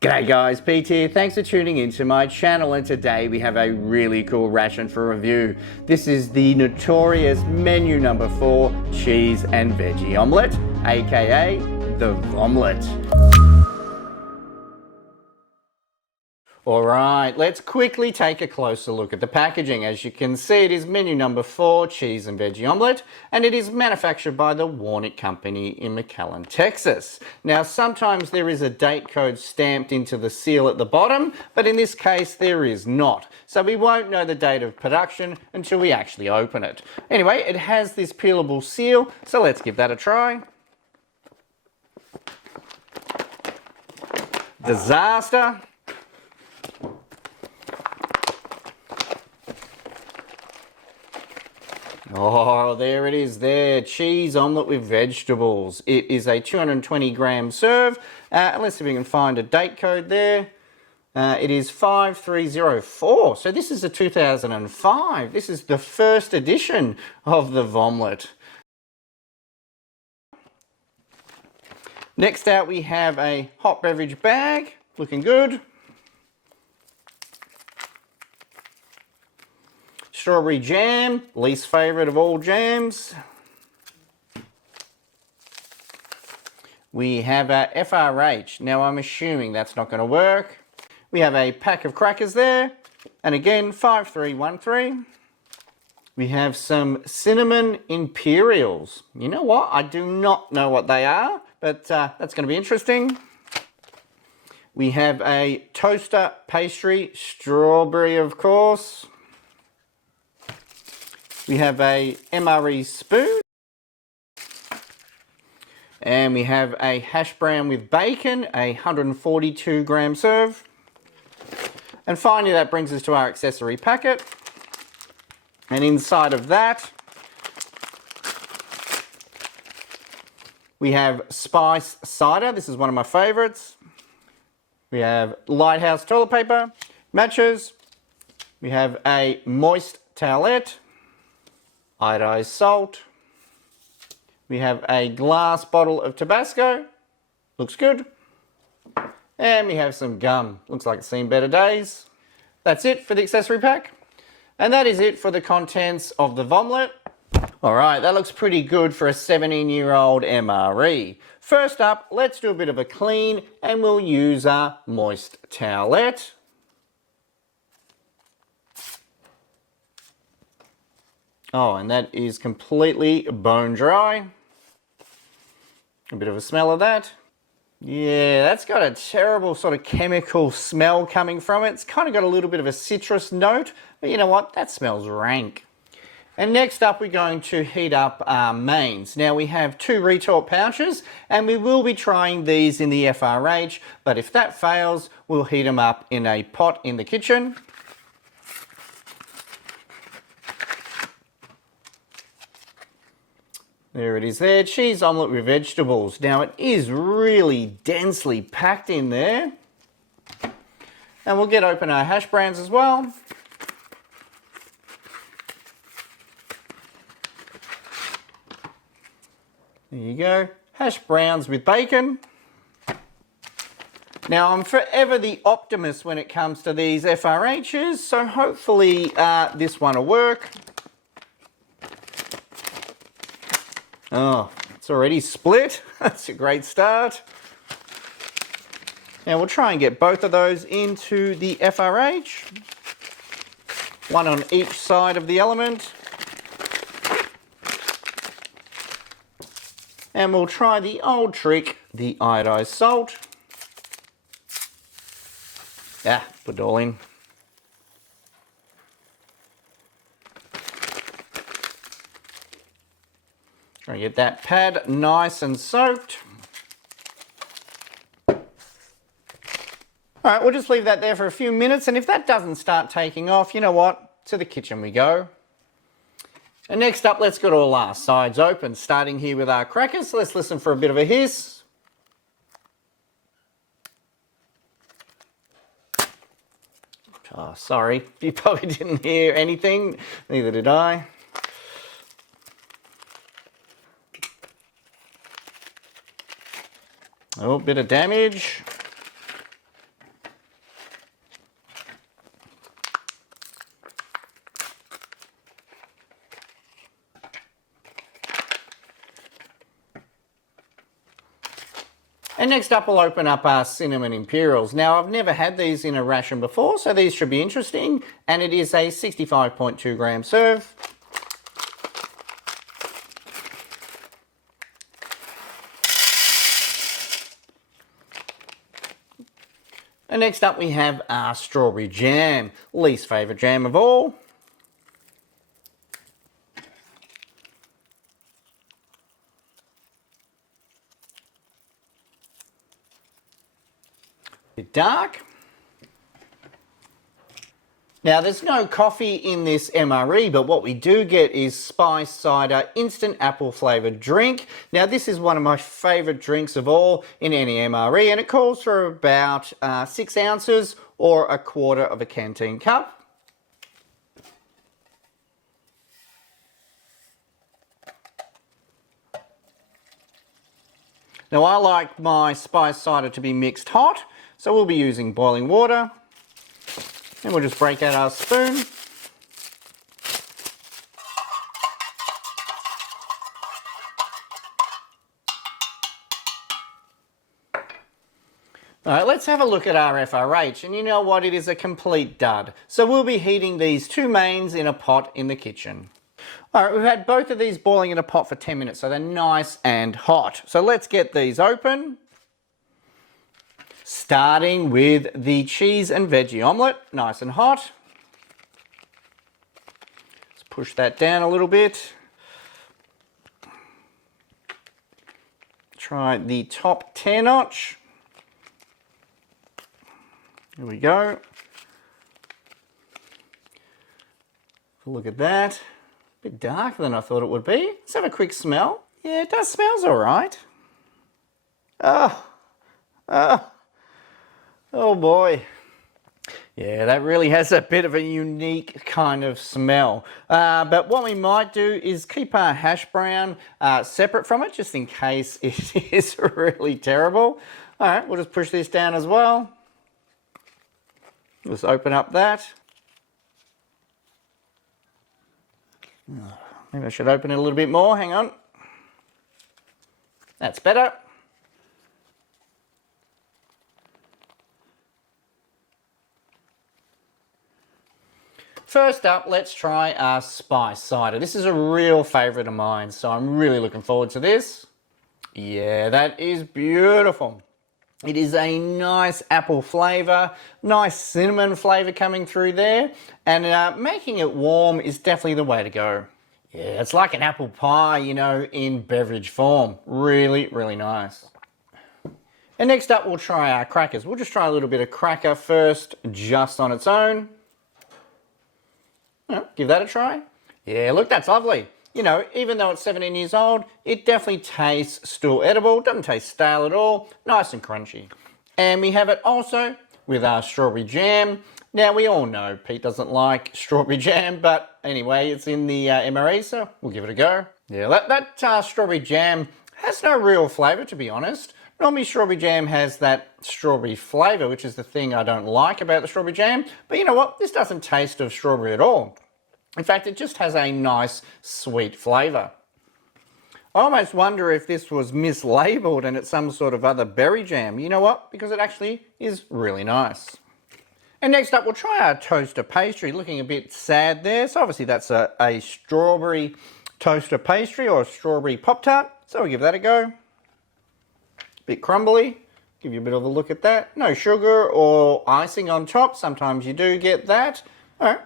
G'day guys, Pete here. Thanks for tuning into my channel, and today we have a really cool ration for review. This is the notorious menu number 4 cheese and veggie omelette, aka the Vomlet. Alright, let's quickly take a closer look at the packaging. As you can see, it is menu number 4, cheese and veggie omelette, and it is manufactured by the Warnick Company in McAllen, Texas. Now, sometimes there is a date code stamped into the seal at the bottom, but in this case there is not. So we won't know the date of production until we actually open it. Anyway, it has this peelable seal, so let's give that a try. Disaster. Oh, there it is there. Cheese omelette with vegetables. It is a 220 gram serve. Let's see if we can find a date code there. It is 5304. So this is a 2005. This is the first edition of the Vomlet. Next out we have a hot beverage bag. Looking good. Strawberry jam, least favourite of all jams. We have a FRH. Now I'm assuming that's not going to work. We have a pack of crackers there. And again, 5313. We have some cinnamon imperials. You know what? I do not know what they are, but that's going to be interesting. We have a toaster pastry, strawberry of course. We have a MRE spoon. And we have a hash brown with bacon, a 142 gram serve. And finally that brings us to our accessory packet. And inside of that, we have spice cider. This is one of my favourites. We have Lighthouse toilet paper, matches. We have a moist towelette. Iodized salt. We have a glass bottle of Tabasco. Looks good. And we have some gum. Looks like it's seen better days. That's it for the accessory pack. And that is it for the contents of the Vomlet. Alright, that looks pretty good for a 17-year-old MRE. First up, let's do a bit of a clean and we'll use our moist towelette. Oh, and that is completely bone dry. A bit of a smell of that. Yeah, that's got a terrible sort of chemical smell coming from it. It's kind of got a little bit of a citrus note, but you know what? That smells rank. And next up, we're going to heat up our mains. Now, we have 2 retort pouches, and we will be trying these in the FRH, but if that fails, we'll heat them up in a pot in the kitchen. There it is there, cheese omelette with vegetables. Now it is really densely packed in there. And we'll get open our hash browns as well. There you go, hash browns with bacon. Now I'm forever the optimist when it comes to these FRHs, so hopefully this one will work. Oh, it's already split. That's a great start. Now we'll try and get both of those into the FRH. One on each side of the element. And we'll try the old trick, the iodized salt. Yeah, put it all in. Try and get that pad nice and soaked. Alright, we'll just leave that there for a few minutes, and if that doesn't start taking off, you know what? To the kitchen we go. And next up, let's get all our sides open, starting here with our crackers. So let's listen for a bit of a hiss. Oh, sorry, you probably didn't hear anything, neither did I. Oh, bit of damage. And next up, we'll open up our cinnamon imperials. Now, I've never had these in a ration before, so these should be interesting. And it is a 65.2 gram serve. And next up, we have our strawberry jam, least favourite jam of all. Bit dark. Now, there's no coffee in this MRE, but what we do get is spice cider instant apple flavoured drink. Now, this is one of my favourite drinks of all in any MRE, and it calls for about 6 ounces or 1/4 of a canteen cup. Now, I like my spice cider to be mixed hot, so we'll be using boiling water. And we'll just break out our spoon. Alright, let's have a look at our FRH, and you know what, it is a complete dud. So we'll be heating these 2 mains in a pot in the kitchen. Alright, we've had both of these boiling in a pot for 10 minutes, so they're nice and hot. So let's get these open. Starting with the cheese and veggie omelette, nice and hot. Let's push that down a little bit. Try the top tear notch. Here we go. Look at that. A bit darker than I thought it would be. Let's have a quick smell. Yeah, it does smells all right. Oh boy. Yeah, that really has a bit of a unique kind of smell. But what we might do is keep our hash brown separate from it, just in case it is really terrible. All right, we'll just push this down as well. Let's open up that. Maybe I should open it a little bit more, hang on. That's better. First up, let's try our spice cider. This is a real favourite of mine, so I'm really looking forward to this. Yeah, that is beautiful. It is a nice apple flavour, nice cinnamon flavour coming through there, and making it warm is definitely the way to go. Yeah, it's like an apple pie, you know, in beverage form. Really, really nice. And next up, we'll try our crackers. We'll just try a little bit of cracker first, just on its own. Give that a try. Yeah, look, that's lovely. You know, even though it's 17 years old, it definitely tastes still edible. Doesn't taste stale at all. Nice and crunchy. And we have it also with our strawberry jam. Now, we all know Pete doesn't like strawberry jam, but anyway, it's in the MRE, so we'll give it a go. Yeah, that strawberry jam has no real flavour, to be honest. Normally, strawberry jam has that strawberry flavour, which is the thing I don't like about the strawberry jam. But you know what? This doesn't taste of strawberry at all. In fact, it just has a nice, sweet flavour. I almost wonder if this was mislabelled and it's some sort of other berry jam. You know what? Because it actually is really nice. And next up, we'll try our toaster pastry. Looking a bit sad there. So obviously that's a strawberry toaster pastry or a strawberry Pop-Tart. So we'll give that a go. Bit crumbly. Give you a bit of a look at that. No sugar or icing on top. Sometimes you do get that. All right,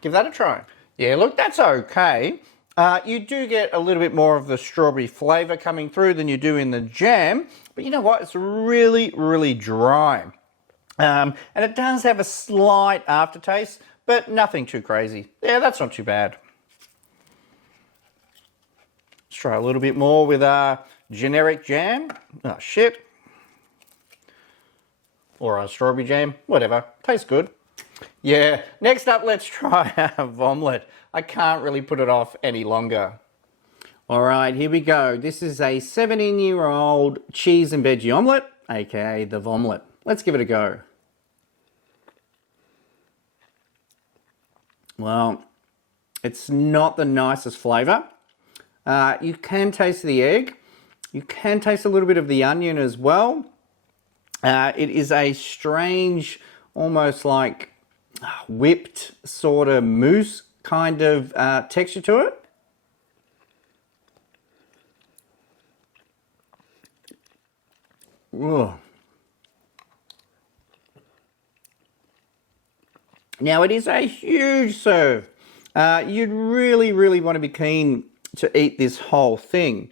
give that a try. Yeah, look, that's okay. You do get a little bit more of the strawberry flavour coming through than you do in the jam. But you know what? It's really, really dry. And it does have a slight aftertaste, but nothing too crazy. Yeah, that's not too bad. Let's try a little bit more with our generic jam. Oh, shit. Or our strawberry jam. Whatever. Tastes good. Yeah, next up, let's try our Vomlet. I can't really put it off any longer. All right, here we go. This is a 17-year-old cheese and veggie omelette, aka the Vomlet. Let's give it a go. Well, it's not the nicest flavour. You can taste the egg. You can taste a little bit of the onion as well. It is a strange, almost like whipped sort of mousse kind of texture to it. Ugh. Now it is a huge serve. You'd really, really want to be keen to eat this whole thing.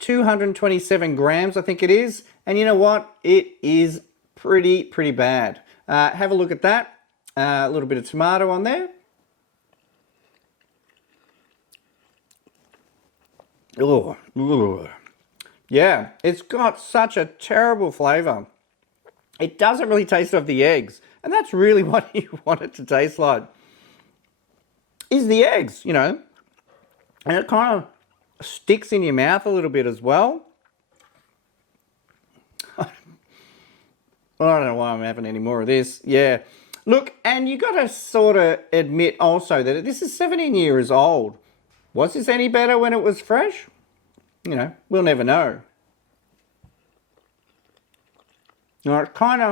227 grams, I think it is. And you know what? It is pretty bad. Have a look at that. A little bit of tomato on there. Oh, yeah, it's got such a terrible flavor. It doesn't really taste of the eggs, and that's really what you want it to taste like, is the eggs, you know. And it kind of sticks in your mouth a little bit as well. I don't know why I'm having any more of this. Yeah, look, and you got to sort of admit also that this is 17 years old. Was this any better when it was fresh? You know, we'll never know. You know, it's kind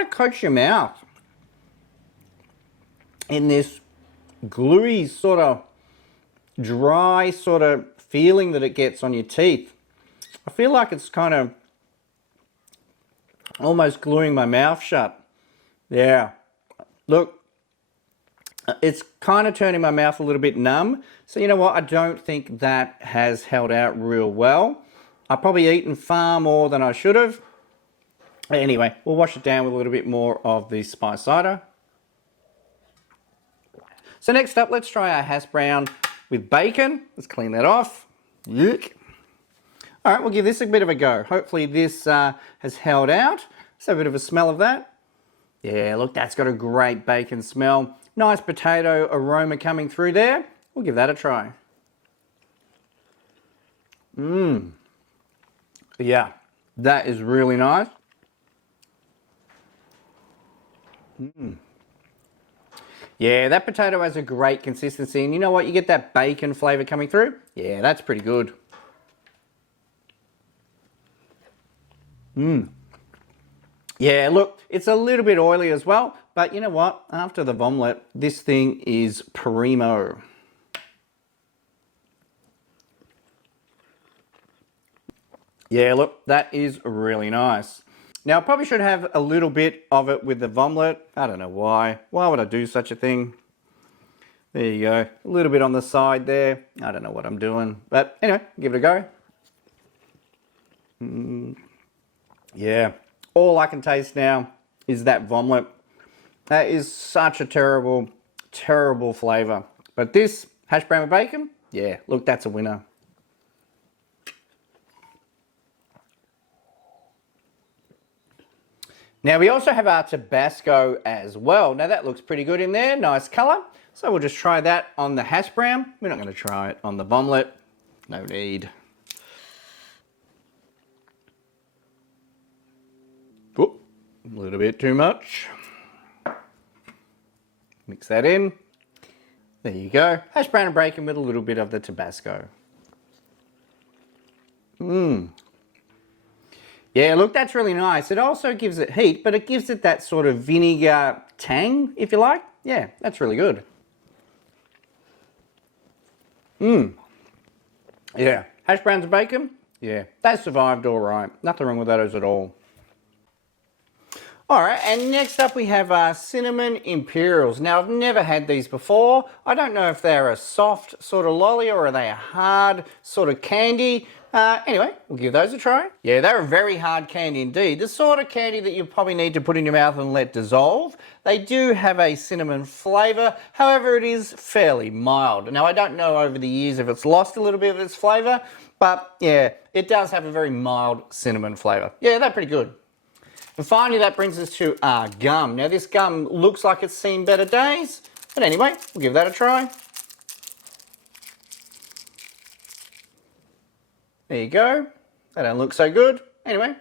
of coats your mouth in this gluey sort of dry sort of feeling that it gets on your teeth. I feel like it's kind of almost gluing my mouth shut. Yeah, look, it's kind of turning my mouth a little bit numb. So you know what? I don't think that has held out real well. I've probably eaten far more than I should have. Anyway, we'll wash it down with a little bit more of the spice cider. So next up, let's try our hash brown with bacon. Let's clean that off. Yuck. All right, we'll give this a bit of a go. Hopefully this has held out. Let's have a bit of a smell of that. Yeah, look, that's got a great bacon smell. Nice potato aroma coming through there. We'll give that a try. Yeah, that is really nice. Yeah, that potato has a great consistency, and you know what? You get that bacon flavor coming through. Yeah, that's pretty good. Yeah, look, it's a little bit oily as well, but you know what? After the Vomlet, this thing is primo. Yeah, look, that is really nice. Now, I probably should have a little bit of it with the Vomlet. I don't know why. Why would I do such a thing? There you go. A little bit on the side there. I don't know what I'm doing. But anyway, give it a go. Yeah. All I can taste now is that Vomlet. That is such a terrible, terrible flavor. But this hash brown with bacon, yeah, look, that's a winner. Now we also have our Tabasco as well. Now that looks pretty good in there, nice color. So we'll just try that on the hash brown. We're not going to try it on the Vomlet. No need. Whoop, a little bit too much. Mix that in. There you go. Hash brown and bacon with a little bit of the Tabasco. Yeah, look, that's really nice. It also gives it heat, but it gives it that sort of vinegar tang, if you like. Yeah, that's really good. Yeah, hash browns and bacon. Yeah, that survived all right. Nothing wrong with those at all. All right, and next up we have our cinnamon imperials. Now, I've never had these before. I don't know if they're a soft sort of lolly or are they a hard sort of candy. Anyway, we'll give those a try. Yeah, they're a very hard candy indeed. The sort of candy that you probably need to put in your mouth and let dissolve. They do have a cinnamon flavour, however it is fairly mild. Now I don't know over the years if it's lost a little bit of its flavour, but yeah, it does have a very mild cinnamon flavour. Yeah, they're pretty good. And finally that brings us to our gum. Now this gum looks like it's seen better days, but anyway, we'll give that a try. There you go. That don't look so good. Anyway,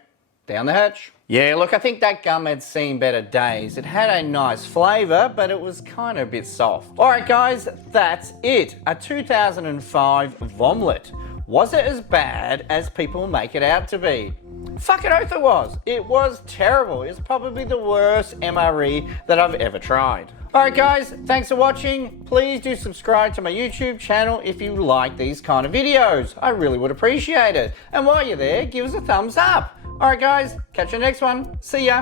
down the hatch. Yeah, look, I think that gum had seen better days. It had a nice flavour, but it was kind of a bit soft. All right, guys, that's it. A 2005 Vomlet. Was it as bad as people make it out to be? Fucking oath it was. It was terrible. It's probably the worst MRE that I've ever tried. Alright guys, thanks for watching. Please do subscribe to my YouTube channel if you like these kind of videos. I really would appreciate it. And while you're there, give us a thumbs up. Alright guys, catch you next one. See ya.